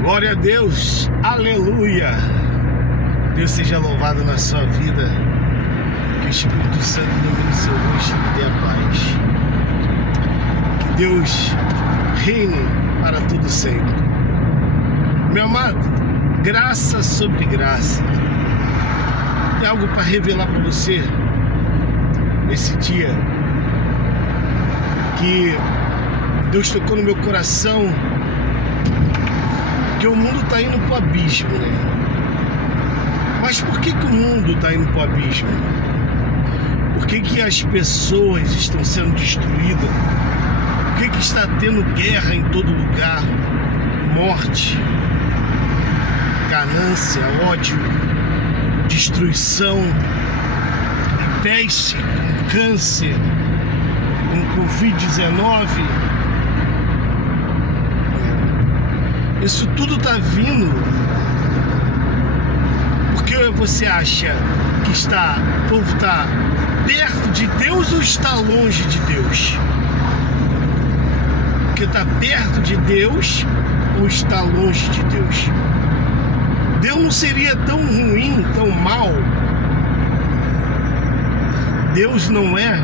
Glória a Deus, aleluia. Deus seja louvado na sua vida. Que o Espírito Santo ilumine seu rosto e lhe dê a paz. Que Deus reine para tudo sempre. Meu amado, graça sobre graça. Tem algo para revelar para você nesse dia que Deus tocou no meu coração, que o mundo está indo para o abismo, né? Mas por que o mundo está indo para o abismo? Por que as pessoas estão sendo destruídas? Por que está tendo guerra em todo lugar? Morte, ganância, ódio, destruição, peste, câncer, Covid-19. Isso tudo está vindo porque você acha que o povo está perto de Deus ou está longe de Deus? Porque está perto de Deus ou está longe de Deus? Deus não seria tão ruim, tão mal. Deus não é,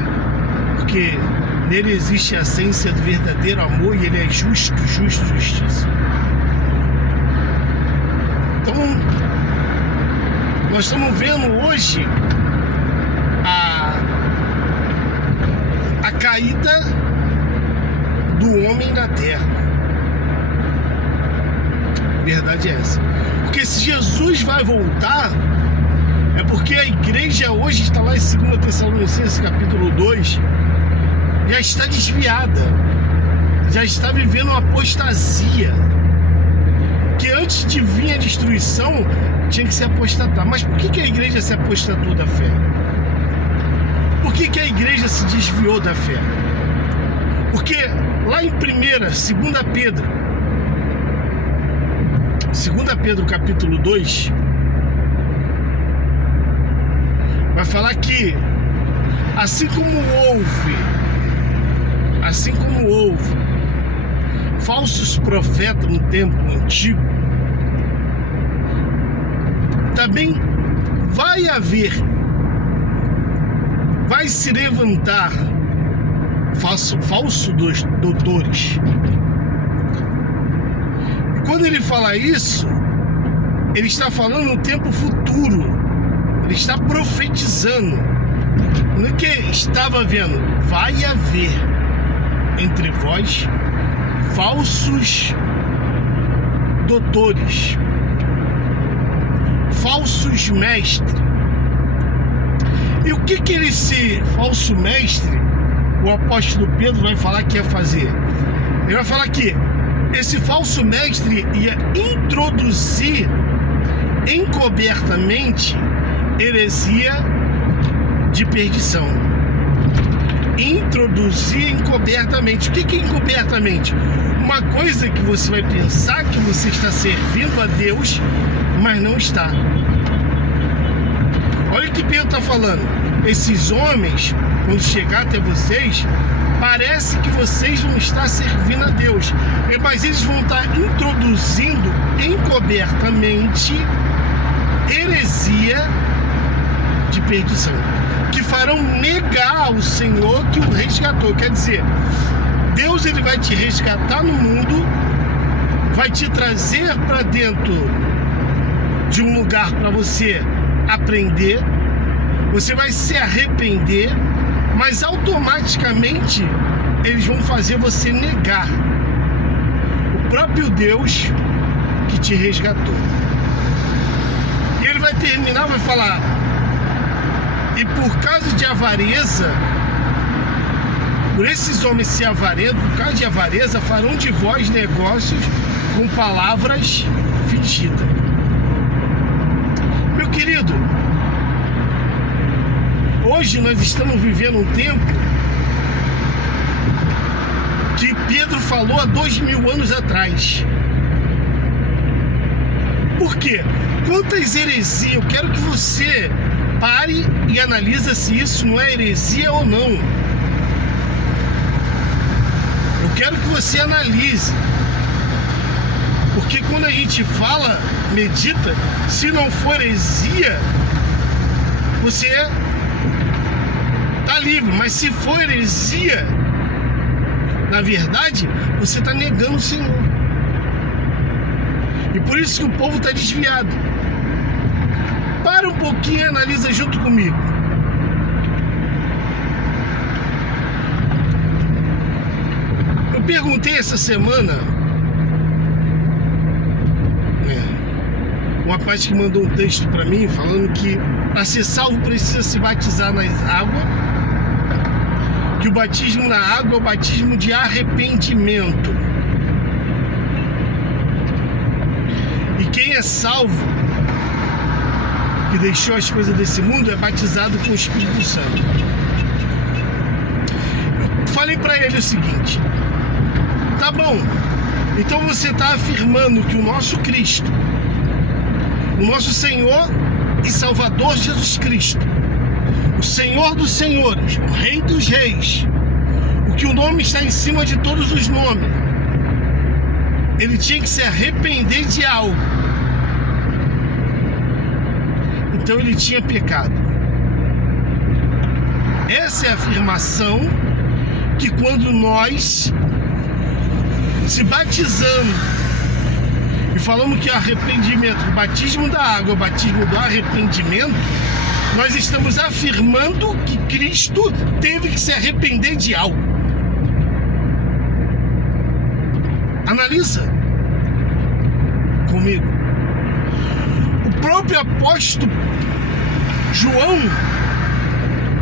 porque nele existe a essência do verdadeiro amor e ele é justo, justiça. Então, nós estamos vendo hoje a caída do homem na terra. Verdade é essa. Porque se Jesus vai voltar, é porque a igreja hoje está lá em 2 Tessalonicenses capítulo 2, já está desviada, já está vivendo uma apostasia, que antes de vir a destruição tinha que se apostatar. Mas por que a igreja se apostatou da fé? Por que a igreja se desviou da fé? Porque lá em 2 Pedro capítulo 2 vai falar que assim como houve falsos profetas no tempo antigo, também vai se levantar falsos doutores. E quando ele fala isso, ele está falando no tempo futuro, ele está profetizando. No que estava vendo, vai haver entre vós falsos doutores, falsos mestres. E o que esse falso mestre, o apóstolo Pedro vai falar que ia fazer? Ele vai falar que esse falso mestre ia introduzir encobertamente heresia de perdição. Introduzir encobertamente. O que é encobertamente? Uma coisa que você vai pensar que você está servindo a Deus, mas não está. Olha o que Pedro está falando. Esses homens, quando chegar até vocês, parece que vocês vão estar servindo a Deus, mas eles vão estar introduzindo encobertamente heresia de perdição, que farão negar o Senhor que o resgatou. Quer dizer, Deus ele vai te resgatar no mundo, vai te trazer para dentro de um lugar para você aprender, você vai se arrepender, mas automaticamente eles vão fazer você negar o próprio Deus que te resgatou. E ele vai terminar, vai falar: e por causa de avareza, por esses homens se avarentos, por causa de avareza, farão de vós negócios com palavras fingidas. Meu querido, hoje nós estamos vivendo um tempo que Pedro falou há 2000 anos atrás. Por quê? Quantas heresias? Eu quero que você pare e analise se isso não é heresia ou não. Eu quero que você analise. Porque Porque quando a gente fala, medita, se não for heresia, você está livre. Mas se for heresia, na verdade, você está negando o Senhor. E por isso que o povo está desviado. Para um pouquinho e analisa junto comigo. Eu perguntei essa semana, um rapaz que mandou um texto para mim falando que para ser salvo precisa se batizar nas águas, que o batismo na água é o batismo de arrependimento. E quem é salvo, que deixou as coisas desse mundo, é batizado com o Espírito Santo. Eu falei para ele o seguinte: tá bom, então você está afirmando que o nosso Cristo, o nosso Senhor e Salvador Jesus Cristo, o Senhor dos Senhores, o Rei dos Reis, o que o nome está em cima de todos os nomes, ele tinha que se arrepender de algo. Então ele tinha pecado. Essa é a afirmação que quando nós se batizamos e falamos que arrependimento, o batismo da água, o batismo do arrependimento, nós estamos afirmando que Cristo teve que se arrepender de algo. Analisa comigo. O próprio apóstolo João,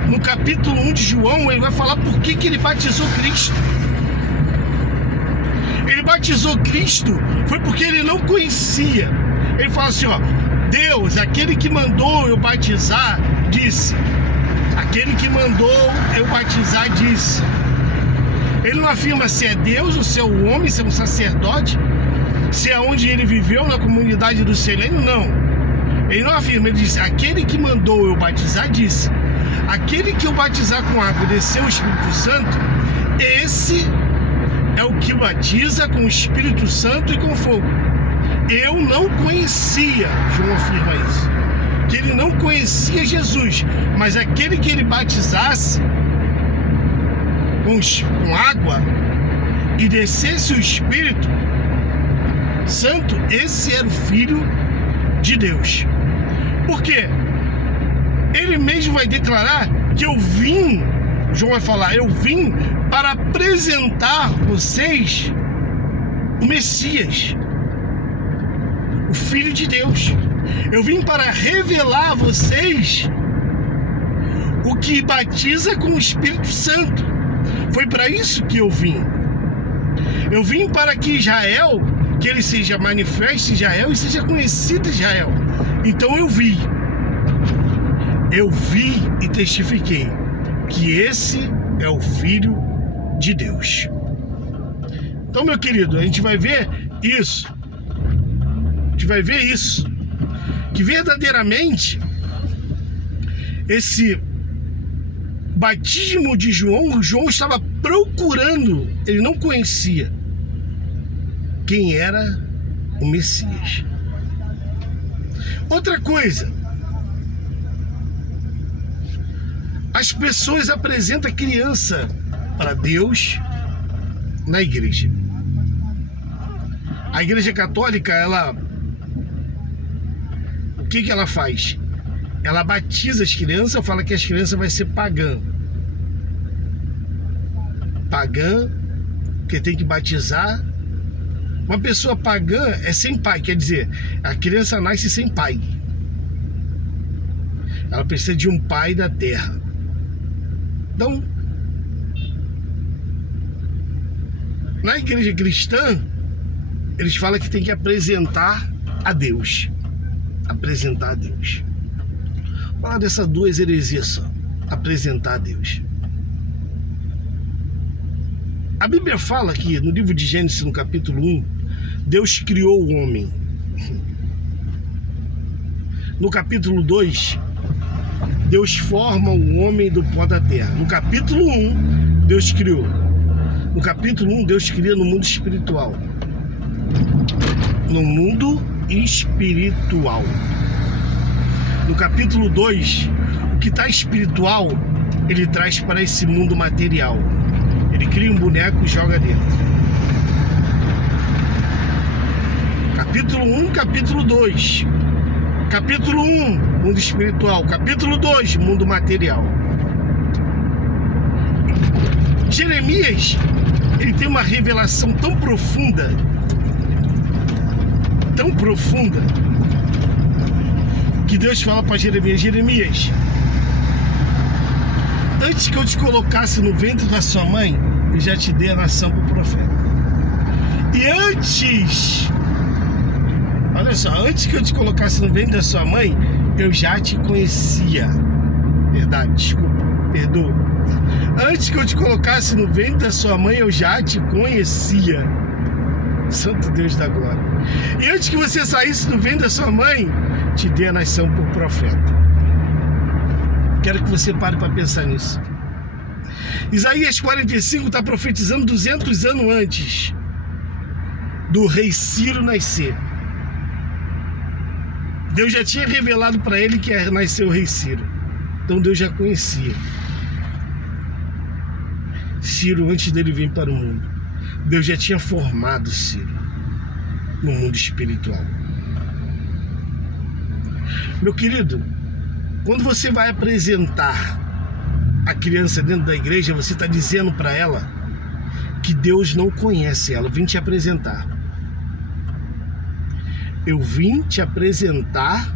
no capítulo 1 de João, ele vai falar por que ele batizou Cristo. Ele batizou Cristo foi porque ele não conhecia. Ele fala assim, ó: Deus, aquele que mandou eu batizar, disse. Aquele que mandou eu batizar, disse. Ele não afirma se é Deus, ou se é o homem, se é um sacerdote, se é onde ele viveu, na comunidade do Selênio, não. Ele não afirma, ele diz: aquele que mandou eu batizar, disse. Aquele que eu batizar com água e descer o Espírito Santo, esse é o que batiza com o Espírito Santo e com fogo. Eu não conhecia, João afirma isso, que ele não conhecia Jesus, mas aquele que ele batizasse com água e descesse o Espírito Santo, esse era o Filho de Deus. Por quê? Ele mesmo vai declarar que eu vim, João vai falar, eu vim para apresentar vocês o Messias, o Filho de Deus. Eu vim para revelar a vocês o que batiza com o Espírito Santo. Foi para isso que eu vim. Eu vim para que Israel, que ele seja manifesto em Israel e seja conhecido em Israel. Então eu vi e testifiquei que esse é o Filho de Deus. Então, meu querido, a gente vai ver isso. Que verdadeiramente esse batismo de João estava procurando, ele não conhecia quem era o Messias. Outra coisa, as pessoas apresentam a criança para Deus na igreja. A igreja católica, o que ela faz? Ela batiza as crianças, fala que as crianças vai ser pagã, que tem que batizar. Uma pessoa pagã é sem pai, quer dizer, a criança nasce sem pai. Ela precisa de um pai da terra. Então, na igreja cristã, eles falam que tem que apresentar a Deus. Apresentar a Deus. Vou falar dessas duas heresias só. Apresentar a Deus. A Bíblia fala que no livro de Gênesis, no capítulo 1, Deus criou o homem. No capítulo 2, Deus forma o homem do pó da terra. No capítulo 1, Deus criou. No capítulo 1, Deus cria no mundo espiritual. no mundo espiritual. No capítulo 2, o que está espiritual, ele traz para esse mundo material. Ele cria um boneco e joga dentro. Capítulo 1, capítulo 2. Capítulo 1, mundo espiritual. Capítulo 2, mundo material. Jeremias, ele tem uma revelação tão profunda, que Deus fala para Jeremias: Jeremias, antes que eu te colocasse no ventre da sua mãe, eu já te dei a nação para o profeta. E antes, olha só, antes que eu te colocasse no ventre da sua mãe, eu já te conhecia. Verdade, desculpa, perdoa. Antes que eu te colocasse no ventre da sua mãe, eu já te conhecia. Santo Deus da glória. E antes que você saísse do ventre da sua mãe, te dei a nação por profeta. Quero que você pare para pensar nisso. Isaías 45 está profetizando 200 anos antes do rei Ciro nascer. Deus já tinha revelado para ele que ia nascer o rei Ciro. Então Deus já conhecia Ciro antes dele vir para o mundo. Deus já tinha formado Ciro no mundo espiritual. Meu querido, quando você vai apresentar a criança dentro da igreja, você está dizendo para ela que Deus não conhece ela. Eu vim te apresentar. Eu vim te apresentar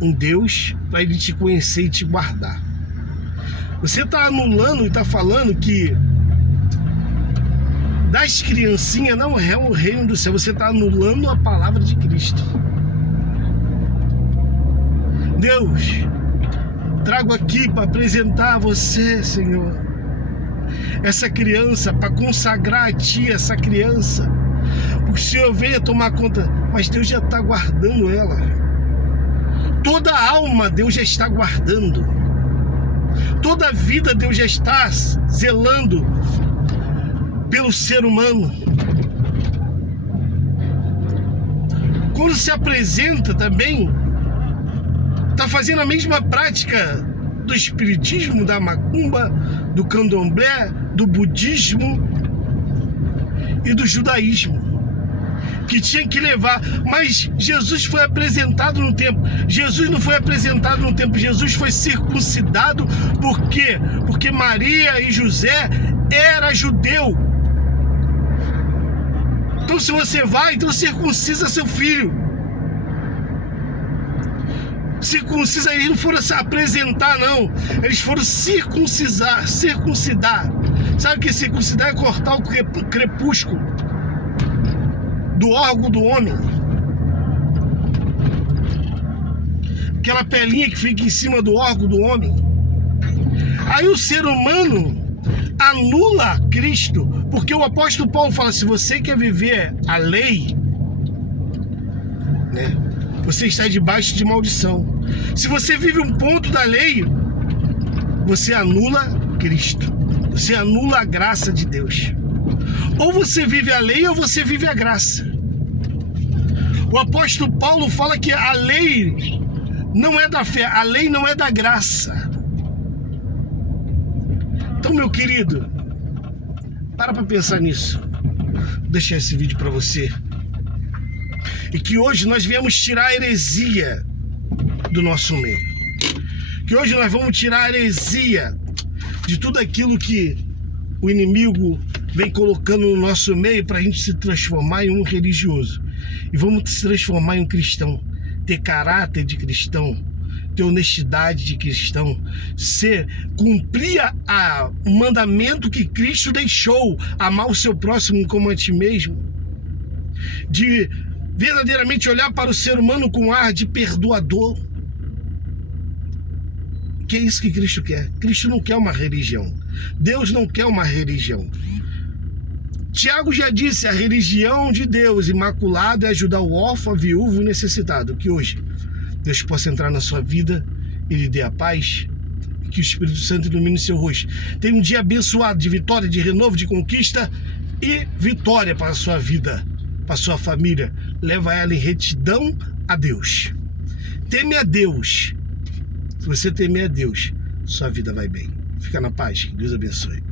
um Deus para ele te conhecer e te guardar. Você está anulando e está falando que das criancinhas não é o reino do céu. Você está anulando a palavra de Cristo. Deus, trago aqui para apresentar a você, Senhor, essa criança, para consagrar a Ti essa criança. O Senhor venha tomar conta, mas Deus já está guardando ela. Toda alma Deus já está guardando. Toda vida Deus já está zelando pelo ser humano. Quando se apresenta também, está fazendo a mesma prática do espiritismo, da macumba, do candomblé, do budismo e do judaísmo, que tinha que levar. Mas Jesus foi apresentado no templo. Jesus não foi apresentado no templo. Jesus foi circuncidado. Por quê? Porque Maria e José era judeu. Então se você vai, então circuncisa seu filho. Circuncisa, eles não foram se apresentar, não. Eles foram circuncidar. Sabe o que circuncidar? É cortar o crepúsculo do órgão do homem. Aquela pelinha que fica em cima do órgão do homem. Aí o ser humano anula Cristo, porque o apóstolo Paulo fala: se você quer viver a lei, né, você está debaixo de maldição. Se você vive um ponto da lei, você anula Cristo. Você anula a graça de Deus. Ou você vive a lei ou você vive a graça. O apóstolo Paulo fala que a lei não é da fé, a lei não é da graça. Então, meu querido, para pensar nisso. Vou deixar esse vídeo para você. E que hoje nós viemos tirar a heresia do nosso meio. Que hoje nós vamos tirar a heresia de tudo aquilo que o inimigo vem colocando no nosso meio para a gente se transformar em um religioso. E vamos se transformar em um cristão. Ter caráter de cristão. Ter honestidade de cristão. Cumprir o mandamento que Cristo deixou. Amar o seu próximo como a ti mesmo. De verdadeiramente olhar para o ser humano com ar de perdoador. Que é isso que Cristo quer. Cristo não quer uma religião. Deus não quer uma religião. Tiago já disse: a religião de Deus imaculado é ajudar o órfão, a viúvo e o necessitado. Que hoje Deus possa entrar na sua vida e lhe dê a paz, e que o Espírito Santo ilumine seu rosto. Tenha um dia abençoado de vitória, de renovo, de conquista e vitória para a sua vida. para sua família, leva ela em retidão a Deus. Teme a Deus. Se você temer a Deus, sua vida vai bem. Fica na paz, que Deus abençoe.